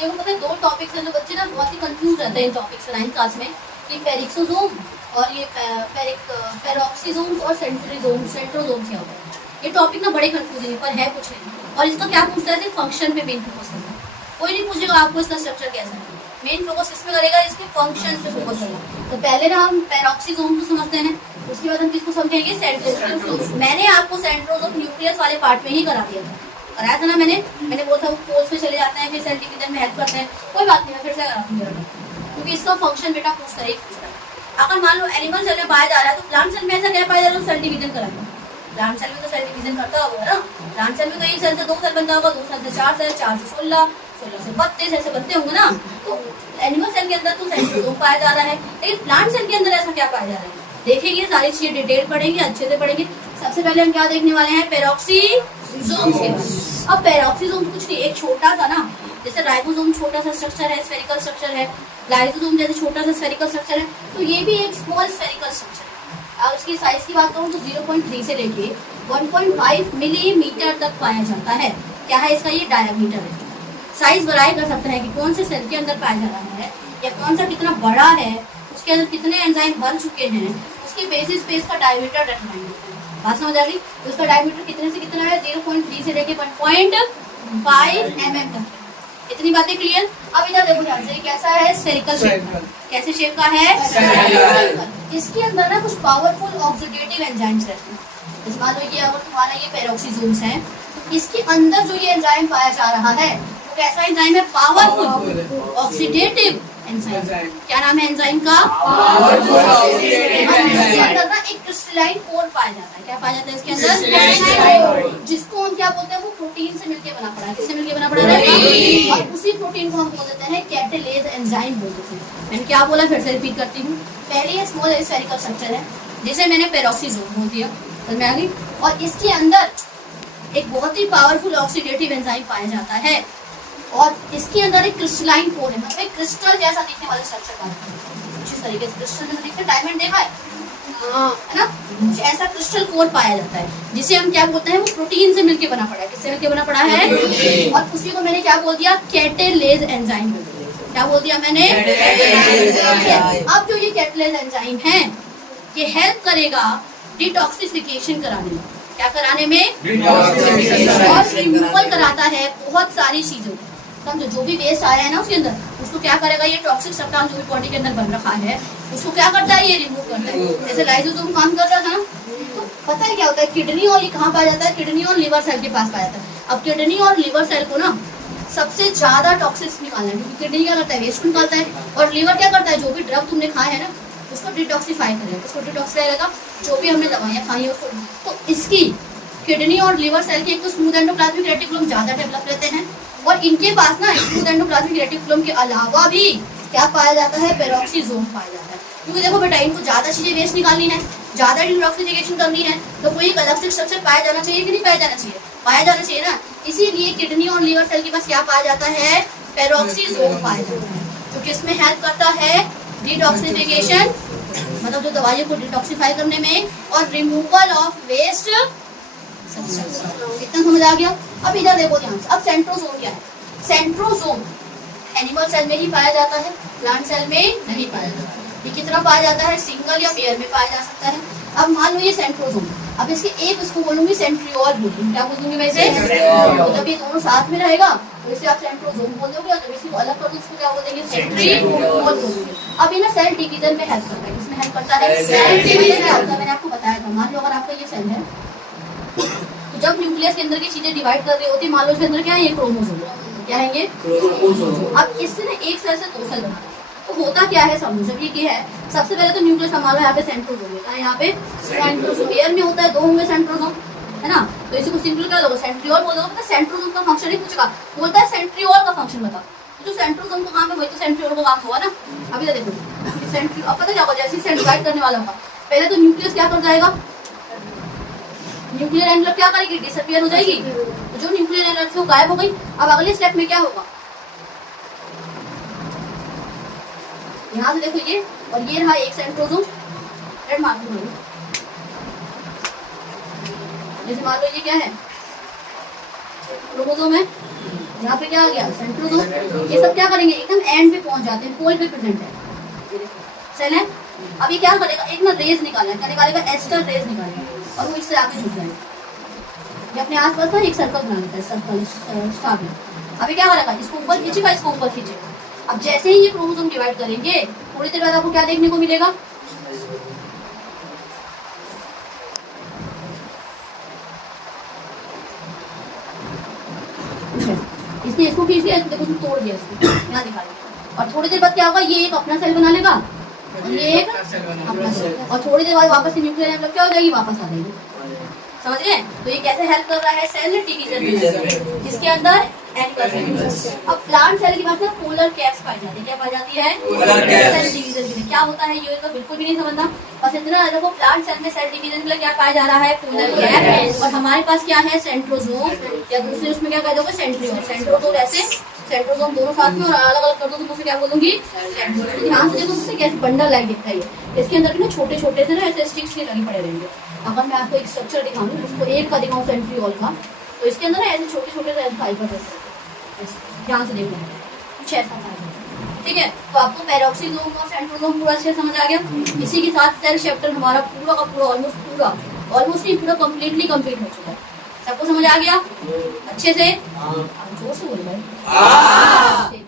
देखो पता है, दो टॉपिक्स हैं जो बच्चे ना बहुत ही कंफ्यूज रहते हैं इन टॉपिक से 9th क्लास में, कि पेरिक्सोसोम और ये पेरोक्सीसोम्स और सेंट्रोसोम्स क्या होता है। ये टॉपिक ना बड़े कंफ्यूजिंग है, पर है कुछ नहीं। और इसका क्या पूछता है, फंक्शन पे मेन फोकस करना। कोई नहीं पूछेगा आपको इसका स्ट्रक्चर कैसा है, मेन फोकस इसमें करेगा, इसके फंक्शन पे फोकस करेगा। तो पहले ना हम पेरोक्सीसोम को समझते हैं, उसके बाद हम किसको समझेंगे, सेंट्रोसोम। मैंने आपको सेंट्रोसोम न्यूक्लियस वाले पार्ट में ही करा दिया था, कराया था ना मैंने बोला था पोल्स पे चले जाते हैं, फिर सेल डिवीजन में हेल्प करते हैं। कोई बात नहीं, मैं फिर से करा दूंगी, क्योंकि इसका फंक्शन बेटा पूछता है। अगर मान लो एनिमल सेल में पाया जा रहा है, तो प्लांट सेल में ऐसा क्या पाया जा रहा है, सेल डिवीजन कराएगा। प्लांट सेल में तो सेल डिवीजन करता होगा ना, प्लांट सेल में तो एक सेल से 2 सेल बनता होगा, 2 सेल से 4 सेल, 4 से 16, 16 से 32 ऐसे बनते होंगे ना। तो एनिमल सेल के अंदर तो सेंट्रोसोम पाया जा रहा है, लेकिन प्लांट सेल के अंदर ऐसा क्या पाया जा रहा है, देखेंगे सारी चीजें डिटेल पढ़ेंगे, अच्छे से पढ़ेंगे। सबसे पहले हम क्या देखने वाले हैं, पेरोक्सीसोम के बारे में। अब पेरोक्सीसोम कुछ नहीं, एक छोटा सा ना, जैसे राइबोसोम छोटा सा स्ट्रक्चर है, स्फेरिकल स्ट्रक्चर है, लाइसोसोम जैसे छोटा सा स्फेरिकल स्ट्रक्चर है, तो ये भी एक स्मॉल स्फेरिकल स्ट्रक्चर है। और उसकी साइज की बात करूँ तो 0.3 से लेके 1.5 मिलीमीटर तक पाया जाता है। क्या है इसका, ये डायमीटर है। साइज बराई कर सकते हैं कि कौन से सेल के अंदर पाया जा रहा है, या कौन सा कितना बड़ा है, उसके अंदर कितने एंजाइम बन चुके हैं, उसके बेसिस पे इसका डायमीटर डिटरमाइन होता है। बात समझ आ गई। तो उसका डायमीटर कितने से कितना है, 0.3 से लेके 1.5 mm तक। इतनी बातें क्लियर। अब इधर देखो ध्यान से, कैसा है, स्फेरिकल शेप। कैसे शेप का है, स्फेरिकल। इसके अंदर ना कुछ पावरफुल ऑक्सीडेटिव एंजाइम्स रहते हैं। इस मान लो ये अगर तुम्हारा ये पेरोक्सीसोम्स है, तो इसके अंदर जो ये एंजाइम पाया जा रहा है, वो कैसा एंजाइम है, पावरफुल ऑक्सीडेटिव एंजाइम। क्या नाम है एंजाइम का, इसके अंदर ना एक क्रिस्टलाइन कोर पाया जाता है। क्या पाया जाता है इसके अंदर, जिसको हम क्या बोलते हैं, वो प्रोटीन से मिलकर बना पड़ा है। किससे मिलकर बना पड़ा है, और उसी प्रोटीन को हम बोल देते हैं कैटालेज एंजाइम बोल देते हैं। मैंने क्या बोला, फिर से रिपीट करती हूँ। पहले ये स्मॉल स्फेरिकल स्ट्रक्चर है, जिसे मैंने पेरोक्सीसोम बोल दिया, समझ में आ गई। और इसके अंदर एक बहुत ही पावरफुल ऑक्सीडेटिव एंजाइम पाया जाता है, और इसके अंदर एक क्रिस्टलाइन कोर है, मतलब एक क्रिस्टल जैसा दिखने वाला स्ट्रक्चर का कुछ इस तरीके से क्रिस्टल जैसा दिखता है। डायमंड देखा है है ना, कुछ ऐसा क्रिस्टल कोर पाया जाता है, जिसे हम क्या बोलते हैं, वो प्रोटीन से मिलके बना पड़ा है। किससे मिलके बना पड़ा है, और उसी को मैंने क्या बोल दिया, कैटालेज एंजाइम। क्या बोल दिया मैंने, अब जो ये कैटालेज एंजाइम है, ये हेल्प करेगा डिटॉक्सिफिकेशन कराने में। क्या कराने में, और रिमूवल कराता है बहुत सारी चीजों। समझो, जो भी वेस्ट आया है ना उसके अंदर, उसको क्या करेगा, ये टॉक्सिक सब्सटेंस जो भी बॉडी के अंदर बन रखा है, उसको क्या करता है, ये रिमूव करता है। जैसे लाइसोसोम काम कर रहा था ना, तो पता है क्या होता है, किडनी और ये कहाँ पाया जाता है, किडनी और लिवर सेल के पास पाया जाता है। अब किडनी और लिवर सेल को ना सबसे ज्यादा टॉक्सिक्स निकालना है, क्योंकि किडनी क्या करता है, वेस्ट निकालता है, और लिवर क्या करता है, जो भी ड्रग तुमने खाया है ना, उसको डिटॉक्सिफाई करेगा। उसको डिटॉक्सिफाई करेगा, जो भी हमने दवाइयाँ खाई है उसको। तो इसकी किडनी और लिवर सेल के एक तो स्मूथ एंडोप्लाज्मिक रेटिकुलम ज्यादा डेवलप रहते हैं, और इनके पास ना स्मूथ एंडोप्लाज्मिक रेटिकुलम के अलावा भी क्या पाया जाता है, पेरोक्सीसोम पाया जाता है। क्योंकि देखो बेटा, इनको ज्यादा चीजें वेस्ट निकालनी है, ज्यादा डिटॉक्सिफिकेशन करनी है, तो कोई एक अलग से स्ट्रक्चर पाया जाना चाहिए कि नहीं पाया जाना चाहिए, पाया जाना चाहिए ना। इसीलिए किडनी और लिवर सेल के पास क्या पाया जाता है, पेरोक्सीसोम पाया जाता है, जो किसमें हेल्प करता है, डिटॉक्सिफिकेशन, मतलब जो दवाइयों को डिटॉक्सिफाई करने में, और रिमूवल ऑफ वेस्ट। इतना समझ आ गया। अब इधर देखो ध्यान से, अब सेंट्रोसोम क्या है, सेंट्रोसोम एनिमल सेल में ही पाया जाता है, प्लांट सेल में नहीं पाया जाता। ये कितना पाया जाता है, सिंगल या पेयर में पाया जा सकता है। अब मान लो ये सेंट्रोसोम, अब इसके एक उसको बोलूंगी सेंट्रियोल बोलूंगी। क्या बोल दूंगी मैं इसे, तो जब ये दोनों साथ में रहेगा तो इसे आप सेंट्रोसोम बोल दोगे, और जब इसी को अलग कर दो उसको क्या बोल देंगे, सेंट्रियोल बोल दोगे। अब ये ना सेल डिवीजन में हेल्प करता है। किसमें हेल्प करता है, सेल डिवीजन में होता है। मैंने आपको बताया था, मान लो अगर आपका ये सेल है, तो जब न्यूक्लियस के अंदर की चीजें डिवाइड कर रही होती है, मान लो इसके अंदर क्या है, ये क्रोमोसोम, क्या है ये क्रोमोसोम। अब इससे ना एक सेल से 2 सेल बनता है, तो होता क्या है समझो। जब ये क्या है, सबसे पहले तो न्यूक्लियस हमारा यहाँ पे सेंट्रोसोम होता है, यहाँ पे सेंट्रोसोम एयर में होता है, 2 होंगे सेंट्रोसोम, है ना। तो इसी को सिंपल क्या लोगे, सेंट्रियोल बोल दोगे। तो सेंट्रोसोम का फंक्शन ही पूछेगा, बोलता है सेंट्रियोल का फंक्शन बता। तो जो सेंट्रोसोम का काम है वही तो सेंट्रियोल का काम होगा ना। अभी देखो सेंट्रियोल, अब पता क्या होगा, जैसे सेल डिवाइड करने वाला होगा, पहले तो न्यूक्लियस क्या कर जाएगा, न्यूक्लियर एनवलप क्या करेगी, डिसअपियर हो जाएगी। तो जो न्यूक्लियर एनवलप थी वो गायब हो गई। अब अगले स्टेप में क्या होगा, यहाँ से देखो ये, और ये रहा एक सेंट्रोसोम, रेड मार्क करो। जैसे मान लो ये क्या है, क्रोमोसोम है, यहाँ पे क्या आ गया सेंट्रोजोम। ये सब क्या करेंगे एकदम एंड पे पहुंच जाते हैं, पोल पे प्रेजेंट है सेल है। अब ये क्या करेगा एक ना रेज निकालेगा, क्या निकालेगा एस्टर रेज निकालेगा और वो इससे आगे झुक जाएगा। ये अपने आसपास ना एक सर्कल बना लेता है, सर्कल स्टार में। अभी क्या करेगा इसको ऊपर खींचेगा, इसको ऊपर खींचेगा। अब जैसे ही ये क्रोमोसोम डिवाइड करेंगे थोड़ी देर बाद आपको क्या देखने को मिलेगा, इसने इसको खींच लिया, देखो उसने तोड़ दिया इसको, यहाँ दिखा दिया। और थोड़ी देर बाद क्या होगा ये एक अपना सेल बना लेगा और ये एक अपना सेल, और थोड़ी देर बाद वापस से न्यूक्लियर मतलब क्या हो जाएगी, वापस आ जाएगी। समझ गए? तो ये कैसे हेल्प कर रहा है सेल डिवीजन में, जिसके अंदर अब प्लांट सेल की बात है पोलर कैप्स पाई जाती है। क्या पाई जाती है? सेल डिवीजन के लिए क्या होता है ये तो बिल्कुल भी नहीं समझना, बस इतना देखो प्लांट सेल में सेल डिवीजन के लिए क्या पाया जा रहा है, पोलर कैप। और हमारे पास क्या है सेंट्रोजोम, या दूसरे उसमें क्या कह दोगे सेंट्रियोल। सेंट्रोजोम ऐसे सेंट्रोजोम दोनों साथ में और अलग अलग कर दो तो मुझे क्या बोलूंगी सेंट्रोजोम। ध्यान से देखो मुझसे कैसे बंडल लाइक दिखता है, इसके अंदर ना छोटे छोटे से ना ऐसे स्टिक्स के लगे पड़े रहेंगे। अगर मैं आपको एक स्ट्रक्चर दिखाऊंगी उसको एक का दिखाऊं सेंट्रियोल का, तो इसके अंदर ना ऐसे छोटे छोटे फाइबर रहते, ध्यान से देखो कुछ ऐसा फाइबर। ठीक है, तो आपको पैरोक्सीजोम और सेंट्रोजोम पूरा अच्छे समझ आ गया। इसी के साथ सेल चैप्टर हमारा पूरा का पूरा ऑलमोस्ट नहीं पूरा कंप्लीट हो चुका है। सबको समझ आ गया अच्छे से? जोर से बोल रहे हैं।